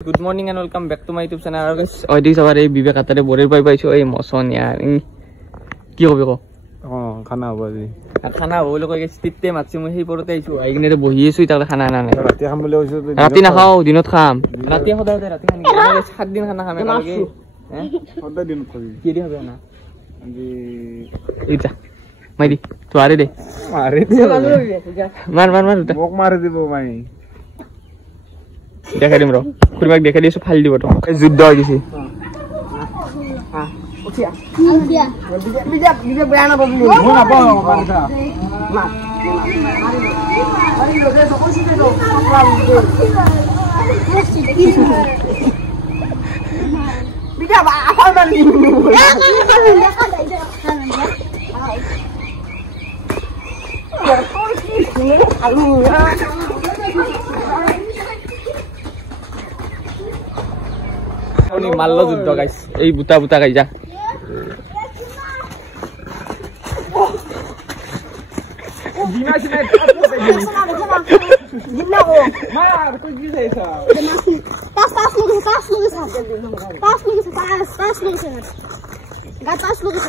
Good morning and welcome back to my YouTube channel. Guys, oidi sabare Vivek atare borer pai paichu ei moson yaar. Ki hobe ko? Khana hobo ji. Khana hobo loko guys titte matchi moi hei porote aichu. Aigine bohi asu ita khana na nai. Rati kham bole hoisu. Rati na khao dinot kham. Rati hoda rati khani. Guys 7 din khana khame kalge. Hoda din khobi. Ki di hobe na? Ji ita. Mai di. Tu are de. Mare di. Mar uta. Bok mare dibo mai. দেখা দিম ৰ খুৰিমাক দেখা দিছো ফালি দিব তো যুদ্ধ হৈ গৈছে উঠিয়া দিয়া বিজা বেয়া না ববলি মই নাপাও কথা না আরে লোকে সকল শিখে তো বিজা আফাল মান দেখা দাই আলু oni mallo juddo guys ei buta kai ja dina sine dina o mar tu gi jaisa pas loge pas loge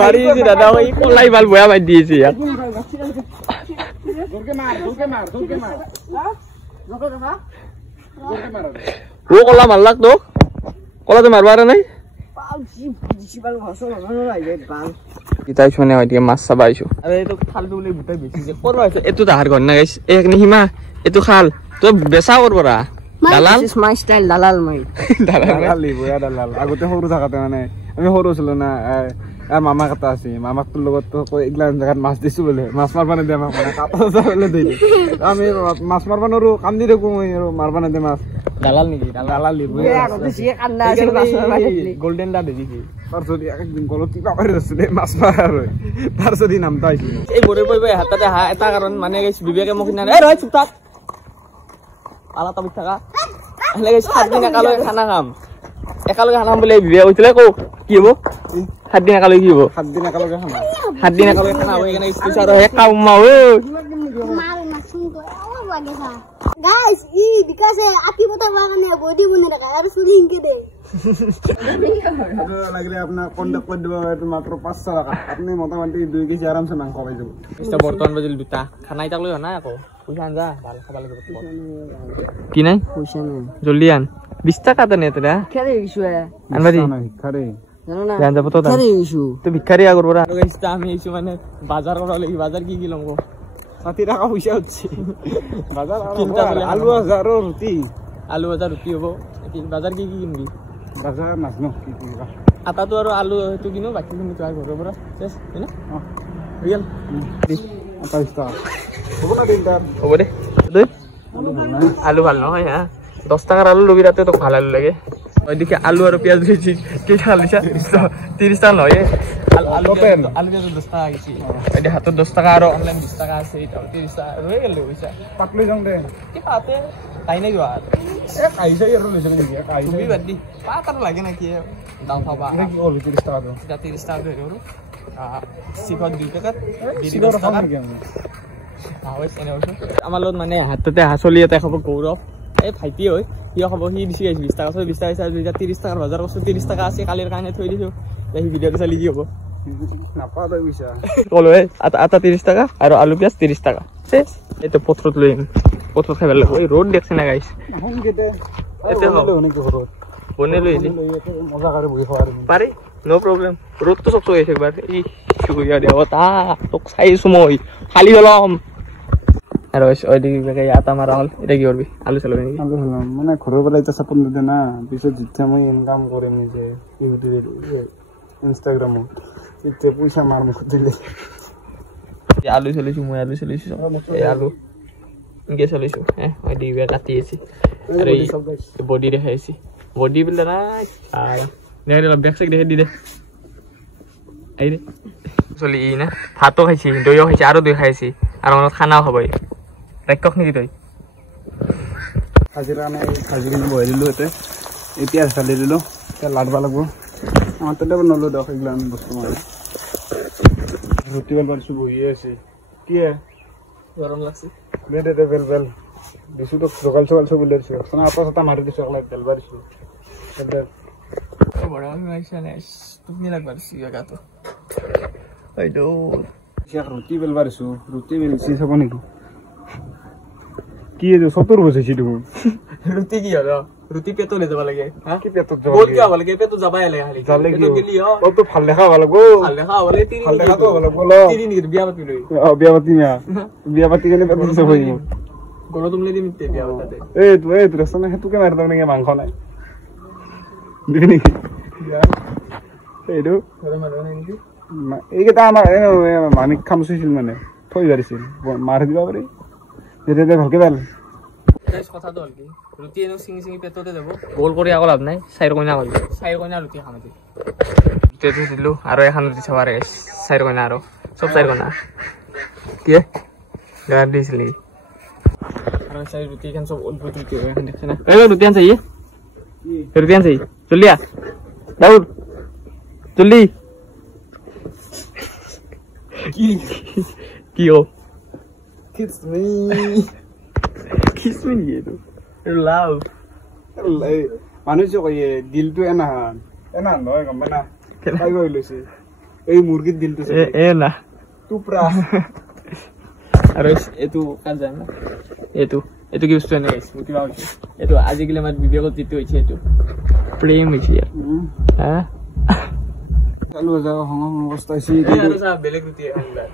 mari ji dada oi kolai bal boya bai diese ya वो कोला मारलाक तो Cola तो मारबार নাই কিতাই শুনে হয় দিয়ে মাছ চাবাইছো আরে এটো খালটো বলে বুটাই বেশি যে করবা আছে এটো তাহার ঘর না গাইস এক নিহিমা এটো খাল তো বেচা করবরা দালাল দিস মাই স্টাইল দালাল মাই দালাল লিবয়া দালাল আগতে সৰু থাকাতে মানে আমি সৰু ছিল না আর মামা কথা আছে মামাক তোর লগত তো এগুলা জায়গাত মাছ দিছো বলে মাছ মারবানে দে আমাক মানে কাটা বলে দেই আমি মাছ মারবানোরো কান্দি দেখো মারবানে দে মাছ দালাল নাকি দালাল লিবয়া আগতে সে কান্না আছে মাছ মারবানে গোল্ডেন দা দেখিছি তার যদি একদিন গলো কি পারে আসলে মাছ মারার তার যদি নামটা আইছিল এই বরে বই হাতাতে হা এটা কারণ মানে গাইস বিবেকে মুখ না এ রয় চুপ থাক আলা তবে থাকা হলে গাইস 7 দিন একালগে খানা খাম একালগে খানা বলে বিবে কইছিলে কো কি হবো 7 দিন একালগে কি হবো 7 দিন একালগে খানা 7 দিন একালগে খানা হই কেনে স্পেশাল হে কাউমা ও মার মাছুন তো আওয়া লাগে না গাইস ই বিকাশে আকি পতা বাগানে বডি বনে রাখা আর সুরি ইনকে দে লাগলে আপনার কন্টাক্ট করে দেব মাত্র 500 টাকা আপনি মোটামুটি 2 কেজি আরামসে মাংস পাই যাব এটা বর্তমান বাজিল দুটা খানা ইটা লই না আকো পয়সা আনজা ভালো খাবা লাগে কি নাই পয়সা নাই জলদি আন 20 টাকা তো নেতরা খেলে ইস্যু আনবাদি খারে জানো না জান যাব তো খেলে ইস্যু তো ভিখারি আগর বড় গাইস তা আমি ইস্যু মানে বাজার করা লাগি বাজার কি কিলম গো 60 টাকা পয়সা হচ্ছে বাজার কিনতা বলে আলু হাজার রুটি আলু বাজার রুটি হবো বাজার কি কি কিনবি বাজার মাছ ন কি কিবা আটা তো আর আলু হয়তো কিনো বাকি কিনি তো আর ঘরের পৰা শেষ হয় না রিয়েল 28 টাকা হবো না দিনদার হ'ব দে দুই আলু ভাল নহয় হ্যাঁ 10 টাকার আলু লবি রাতে তো ভাল আলু লাগে ওইদিকে আলু আর পেঁয়াজ দিয়েছি কি খালিছা 30 টাকা নয় আলু পেন আলু পেঁয়াজ 10 টাকা গেছি এই হাতত 10 টাকা আর অনলাইন 20 টাকা আছে এটা 30 টাকা রয়ে গেল পয়সা পাতলে যাও দে কি পাতে তাই নাই গো এ কাইছে এর লেছে নাকি কাইছে তুমি বাদ দি পাতার লাগে না কি দাম পাবা এটা কি হলো 30 টাকা দাও এটা 30 টাকা ধরে গেল সিফাত 2 টাকা দিদি 10 টাকা আমার লগত মানে হাততে হাসলি এটা খাব গৌরব এই ভাইটি হয় কি খাব সি দিছি 20 টাকা 20 টাকা 30 টাকার বাজার করছো 30 টাকা আছে কালির কানে থৈ দিছো এই ভিডিওটো চালি কি হবো নাপা দই পয়সা কলো আটা 30 টাকা আর আলু পেঁয়াজ 30 টাকা শেষ এই তো পত্র লই পত্র খাইবে লাগে ওই রোড দেখছ না গাইস এখন কেতে এতে হবে অনেক রোড বনে লই দি মজা করে বই খাওয়ার পারি নো প্রবলেম রোড তো সব তো এসে একবার এই শুকরিয়া দেও তা তো খাই সময় খালি হলাম আর ওই দিকে আটা মারা হল এটা কি করবি আলু চালবে নাকি আলু হলাম মানে ঘরের বেলা এটা সাপোর্ট দিতে না পিছত যেতিয়া মই ইনকাম কৰিম নিজে ইউটিউবে ইনষ্টাগ্রামে তেতিয়া পইচা মার মুখ দিলে আলু চলিছো মই আলু চলিছো এই আলু ইনকে চলিছো হ্যাঁ ওই দিকে কাটিয়েছি আর এই বডি দেখাইছি বডি বিলে নাই আর নেরে ব্যাক সাইড দেখে দি দে এই রে চলি ই না ভাতও খাইছি দইও খাইছি আৰু দই খাইছি আর আমার খানাও হবই রাক্ষক নেকি তুই হাজিরা আমি হাজিরা বই দিলো এতে এতিয়া চালি দিলো তে লাডবা লাগবো আমার তো নলো দেখ এগুলো আমি বস্তু মারি রুটি বেল পারছি বইয়ে আছে কি গরম লাগছে দে দে বেল বেল দিছু তো সকাল সকাল সব বলে দিছু সোনা আতা মারি দিছু একলা তেল বাড়িছু বড় আমি মাইছা নাই তুমি লাগবার সিগা তো আই ডো রুটি বেল বাড়িছু রুটি বেলছি সব নাকি কি যে 70 বসেছি তুমি রুটি কি হলো রুটি পেটো লে যাব লাগে হ্যাঁ কি পেটো যাব বল কি হবে লাগে পেটো যাবাই লাগে খালি জালে কি গেলি ও তো ফাল দেখা ভালো গো ভাল দেখা বলে তিরি ফাল দেখা তো ভালো বলো তিরি নি বিয়া পাতি লই বিয়া পাতি না বিয়া পাতি গেলে পেটো সব হইব গলো তুমি দিন তে বিয়া পাতাতে এই তুই রসনা হেতু কে মার দাও নাকি মাংস নাই দিবি নাকি এইটো গলো মারো না নি এইকেইটা আমাৰ মানিক খামচিছিল মানে থৈ যাৰিছিল মাৰি দিবা পাৰি যেতিয়া ভালকে ভাল গাইস কথা দল কি ৰুটি এনো সিং সিং পেটোতে যাব গোল কৰি আগল লাভ নাই চাইৰ কইনা গল চাইৰ কইনা ৰুটি খামতি তেতে দিলু আৰু এখন ৰুটি চাবাৰে গাইস চাইৰ কইনা আৰু সব চাইৰ কইনা কি গাৰ দিছলি আৰু চাই রুটি খান সব উদ্ভুত রুটি এখন দেখছ না এই রুটি আন চাই রুটি আন চাই জলদি আ দাউদ জলদি কি ও কিস মি কিস মি ये तो লাভ মানুহ যে কয় দিলটো এনা নহয় গম পাই না কাই গৈ লৈছে এই মুৰ্গীৰ দিলটো এ না টুপৰা আৰু এটো কাজ জানা এটো কি বস্তু নাই স্মৃতি ভাব এটো আজিকালি আমাৰ বিবেকত যেটো হৈছে এটো প্ৰেম হৈছে হা চালু যাও হং অৱস্থা আছে আৰু সব বেলেগ ৰুটি আনলা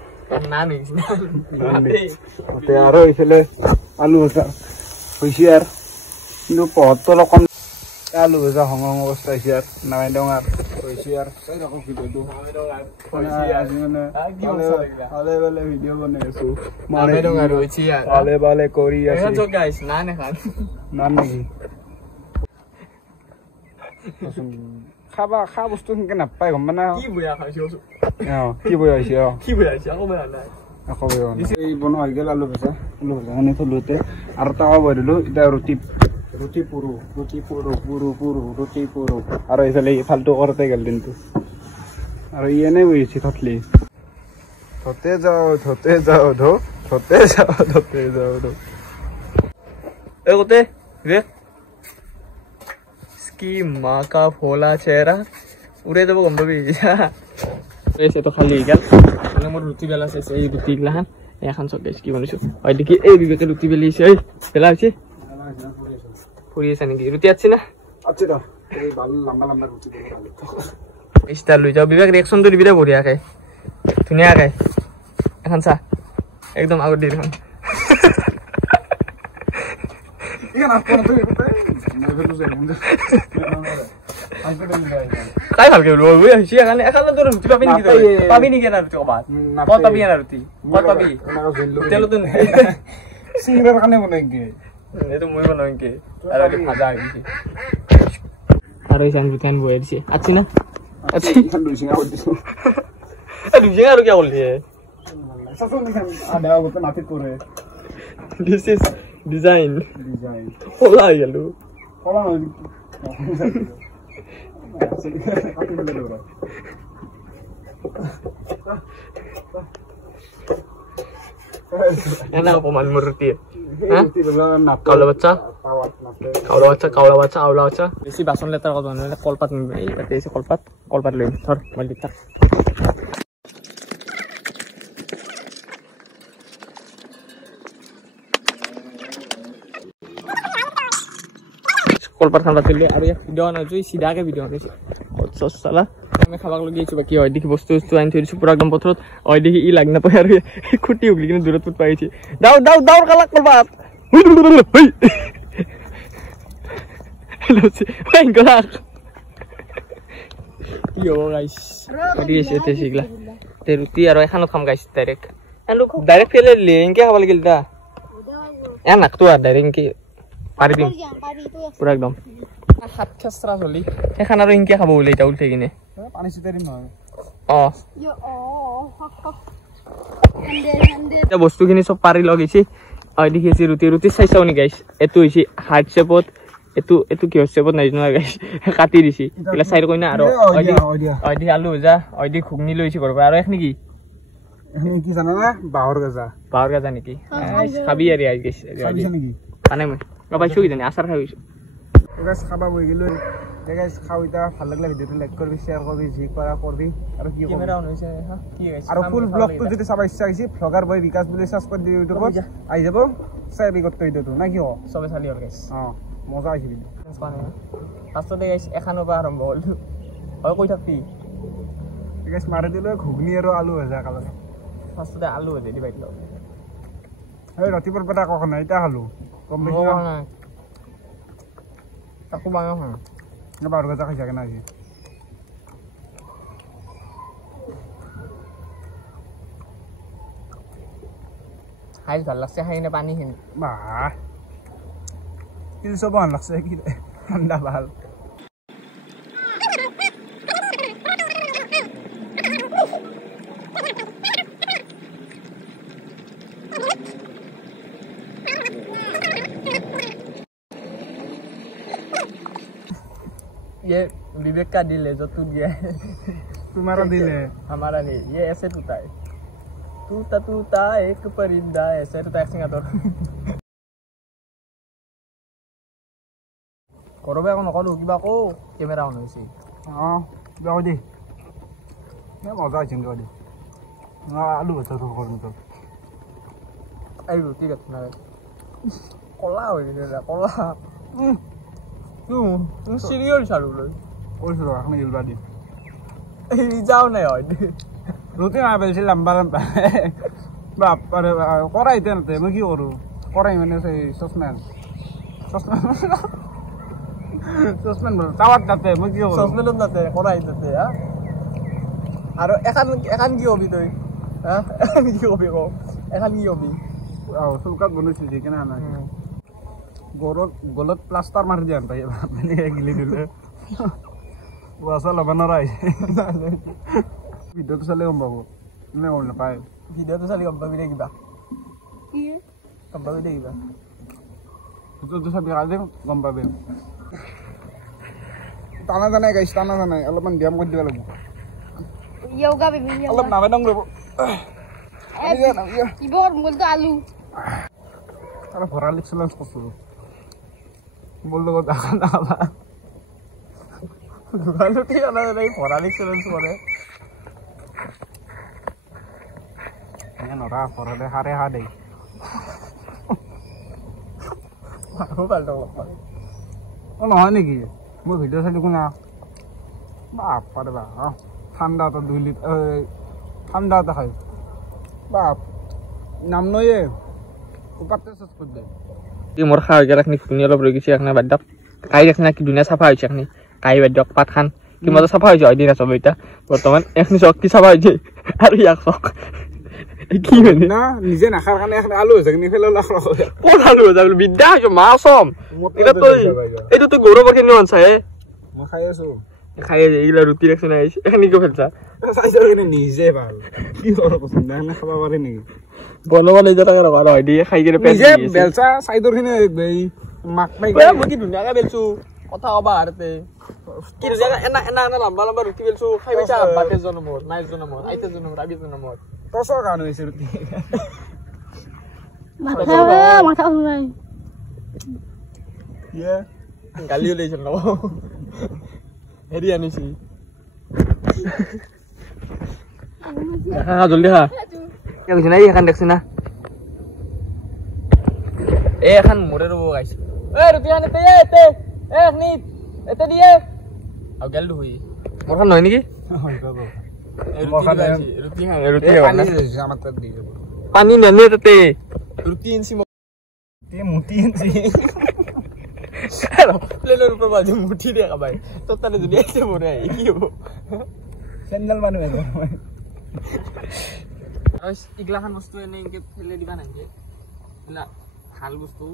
না নিছ না তে আৰু ইফালে আলু ভাজা হৈছে আৰু কিন্তু পহত্তৰ কম আলু ভাজা হং অৱস্থা হৈছে আৰু নামাই দং আৰু হৈছে আৰু চাই ৰকম ভিডিঅ'টো আজি মানে ভালে ভালে ভিডিঅ' বনাই আছো নামাই দং আৰু হৈছে আৰু ভালে ভালে কৰি আছো তো গাইস না নে খান নাম নেকি খা বস্তু সেনেকে নাপায় গম পাই না কি বয়া খাইছো কি বৈ আহিছে কি বয়া আছে আকৌ বয়া নাই এই বনোৱা হৈ গ'ল আলু ভাজা সানি থলোতে আৰু তাৱা বৈ দিলোঁ এতিয়া ৰুটি পুৰো আৰু এইফালে ফাল্টু কৰোঁতে গ'ল দিনটো আৰু ই এনেই বহিছে থতলি ধতে যাওঁ ए कोते रे इसकी माँ का फोला चेहरा उड़े तो गम भी ऐसे तो खाली गल মানে মোৰ ৰুটি বেলা আছে এই ৰুটি গলাহান এখন সব গাইস কি বনিছো ওই দেখি এই বিবেকে ৰুটি বেলিছে এই বেলা আছে পুৰি আছে নাকি ৰুটি আছে না আছে তো এই ভাল লম্বা ৰুটি ইস্টার লই যাও বিবেক রিঅ্যাকশন তো দিবি রে বঢ়িয়া কে ধুনিয়া কে এখন চা একদম আগত দি দেখোন काय ভালকে বলবো ওই হইছি এখানে এখানে তো রুটি পাবি নি কেনা রুটি কবাত কত পাবি না রুটি কত পাবি তেল তো সিংরার কানে বনাই গে এ তো মই বনাই কে আর আগে ভাজা হইছে আর এই সান রুটি আন বই দিছে আছি না আছি দুজিয়া আর কি বললি সাসো নিখান আদা ওতে মাটি করে দিস ইজ ডিজাইন ওলা গেল ওলা এনা অপমান মূর্তি কাউলা বাচ্চা বেশি বাসন লেতার কথা নয় কলপাত নিবে এই তাতে এসে কলপাত লই ধর মালি থাক কলপাত খান পাতিলে আৰু এক ভিডিঅ' আনিছো সিধাকে ভিডিঅ' আনিছো সালা আমি খাবাক লাগি আছো বাকি হয় দেখি বস্তু আনি থৈ দিছো পুৰা একদম পথৰত হয় দেখি ই লাগ নাপায় আৰু খুটি উগলি কিনে দূৰত পুত পাইছি দাও কালাক কলপাত হই গলাক কি হ'ব গাইস এটি এসে তে শিগলা তে ৰুটি আৰু এখানত খাম গাইস ডাইৰেক্ট ফেলে লে ইনকে খাব লাগিল দা এ নাকটো ডাইৰেক্ট কি পাৰি দিম পুৰা একদম হাত খেচৰা চলি এখন আৰু ইনকে খাব বুলি এটা উল্টে কিনে পানী চিতাই দিম নহয় এটা বস্তুখিনি সব পাৰি লগাইছি হয় দেখিছি ৰুটি চাইছাও নি গাইস এটো হৈছে হাৰ্ট শেপত এটো কি শেপত নাই জানো গাইস কাটি দিছি এলা চাইৰ কইনা আৰু হয় দি আলু ভাজা হয় দি ঘুগনি লৈছি ঘৰৰ পৰা আৰু এক নেকি কি জানা না বাহৰ গাজা নেকি খাবি আৰু আই গেছ খাবিছ নেকি মানে মই পাইছো কি জানি আচাৰ খাইছো গাইস খাবা বই গেল গাইস খাও ইতা ভাল লাগলে ভিডিওটো লাইক করবি শেয়ার করবি জি করা করবি আর কি ক্যামেরা অন হইছে হ্যাঁ কি গাইস আর ফুল ব্লগটো যদি চাবা ইচ্ছা হৈছে ব্লগার বয় বিকাশ বুলি সার্চ কৰি দিও ইউটিউবত আই যাব সাবি কৰতে ভিডিওটো না কি হ সবে চালি আৰু গাইস মজা আইছে ভিডিও ফাৰ্ষ্টতে গাইস এখানৰ পৰা আৰম্ভ হ'ল হয় কৈ থাকবি গাইস মাৰি দিলো ঘুগনি আৰু আলু ভাজা কালকে ফাৰ্ষ্টতে আলু ভাজি দি বাইলো এই ৰাতিপুৱাৰ পৰা কখন নাই ইটা খালো কম বেছি না তাকো বাঙা হয় না বাহৰ গাজা খাইছা কেনা আজি খাই ভাল লাগছে খাই কিনে পানী খিনি বাহ কিল সবান লাগছে কি ঠান্ডা ভাল ये विवेक का दिल है जो टूट गया है तुम्हारा दिल है हमारा नहीं ये ऐसे टूटा है टूटा एक परिंदा ऐसे टूटा एक सिंगापुर করবে এখন নকলো কিবা কো ক্যামেরা অন হইছে দাও দি না মজা আছে দাও দি আলু ভাজা তো করুন তো এই রুটি কাট না কলা হই গেছে কলা তুই সিরিয়াল চালু লই ওইছো এখন ইলবা দি এই যাও না হয় রুটি না বেলছি লম্বা লম্বা বাপ আরে করাইতে না তে মই কি করু করাই মানে সেই সসম্যান তাওয়ার তাতে মই কি করু সসম্যান তাতে করাই তাতে আৰু এখন কি হবি তই এখন কি হবি কো এখন কি হবি চুলকাত বনাইছি যে কেনা না গলত প্লাস্টার মারি দিয়ান তাই মানে গিলি দিলে ওয়াসা লবনরাই ভিডিওটো চালে গম পাব নে গম নাপায় ভিডিওটো চালে গম পাবি কিবা কি গম পাবি কিবা ভিডিওটো চাবি কালে গম পাবি টানা গাইছ টানা অলপমান ব্যায়াম কৰি দিব লাগিব yoga baby অলপ নামে দং ৰব ইবর বলতো আলু আরে ভরাল এক্সেলেন্স করছো বলতো দেখা না দোকানটো কি আনা নাই ভরাল এক্সেলেন্স করে নরা ভরালে হারে হা দেই আৰু পাল্টা ও নহয় নেকি মই ভিডিও চাই দেখো না বাপ পারে বা ঠান্ডা তো 2 লিটার ঠান্ডা তো খাই বাপ নাম নয়ে উপাতে সস করে দে কি মোর খাওয়া গেল রাখনি ফুনি অলপ রই গেছি এখন বাদ দাও কাই রাখনা কি দুনিয়া সাফা হইছে এখন কাই বাদ দাও পাত খান কি মজা সাফা হইছে ওই দিন সব এটা বর্তমান এখন সব কি সাফা হইছে আর ইয়াক সক কি মানে না নিজে নাখার কারণে এখন আলু হইছে নি ফেলে লাখ কোন আলু হইছে বিদ্যা হইছে মাছম এটা তো এটা তো গৌরবকে নিয়ে আনছে মই খাই আছো খাই এইগুলা রুটি রাখছ না এখন কি ফেলছা চাইছো কিনে নিজে ভাল কি করো পছন্দ না খাবা পারে নি বলবা লই যা টাকা ভালো হয় দিয়ে খাই গেলে পেট নিজে বেলচা সাইদর কিনে মাক পাই মই কি দুনিয়াকে বেলছু কথা হবা আরতে কি জায়গা এনা লম্বা লম্বা রুটি বেলছু খাই বেচা বাতে জনমর নাইট জনমর আইতে জনমর আবি জনমর কসো গান হইছে রুটি মাথা নাই ইয়া গালিও লইছ না হেৰি আনিছি জলদি খা দেখছ না এইখান দেখছ না এইখান মোৰে ৰব গাইছে ৰুটি আন এতে নিত এতে দিয়ে আৰু গেল দুই মোৰখান নহয় নেকি পানী নেনে তাতে ৰুটি ইঞ্চি মুটি ইঞ্চি প্লেনৰ ওপৰ বাজে মুঠি দিয়ে কাবাই তোৰ তাতে যদি আছে মোৰে কি হ'ব চেণ্ডেল মানুহ ইগলাখান বস্তু এনে এনেকে ফেলে দিবা নাগে এলা ভাল বস্তু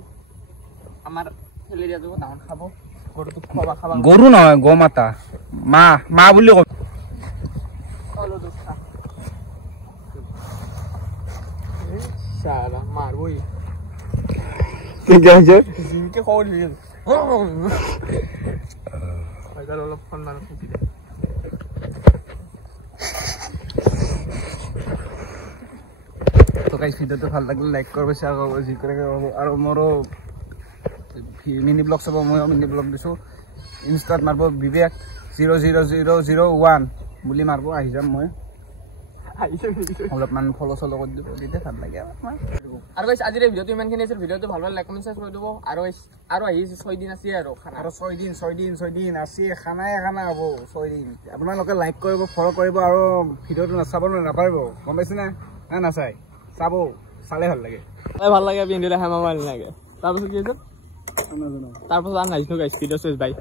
আমাৰ ফেলে দিয়া যাব ডাঙৰ খাব গৰুটো খাবা গৰু নহয় গো মাতা মা বুলি কব শালা মারবই ঠিক আছে জিমকে খাওয়া লিয়ে আইদার অলপ ফোন মারা খুঁজি তো গাইস ভিডিওটো ভাল লাগলে লাইক কৰব শেয়াৰ কৰব যি কৰে আৰু মোৰো মিনি ব্লগ চাব মই মিনি ব্লগ দিছো ইনষ্টাত মাৰব বিবেক 00001 বুলি মাৰব আহি যাম মই অলপমান ফলো চলো কৰি দিব দিতে ভাল লাগে আৰু গাইস আজিৰ এই ভিডিওটো ইমানখিনি আছিল ভিডিওটো ভাল ভাল লাইক কমেন্ট শেয়াৰ কৰি দিব আৰু আহি 6 দিন আছে আৰু খানা আৰু 6 দিন আছে খানা হ'ব 6 দিন আপোনালোকে লাইক কৰিব ফলো কৰিব আৰু ভিডিওটো নাচাব নাপাৰিব গম পাইছে না নাচাই চাব চালে ভাল লাগে পিন্ধিলে হেমা মাল লাগে তাৰপিছত কি আছে তাৰপিছত আন নাহিছো গাইস ভিডিও চেছ বাই